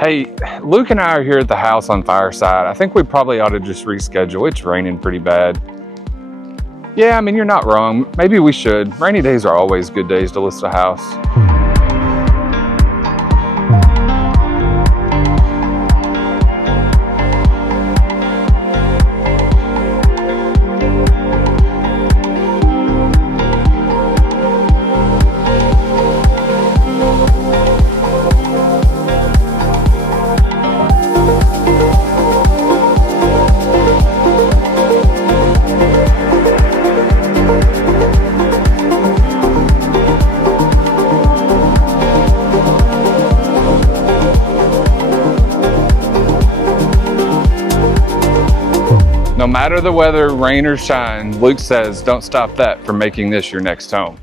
Hey, Luke and I are here at the house on Fireside. I think we probably ought to just reschedule. It's raining pretty bad. Yeah, I mean, you're not wrong. Maybe we should. Rainy days are always good days to list a house. No matter the weather, rain or shine, Luke says, don't stop that from making this your next home.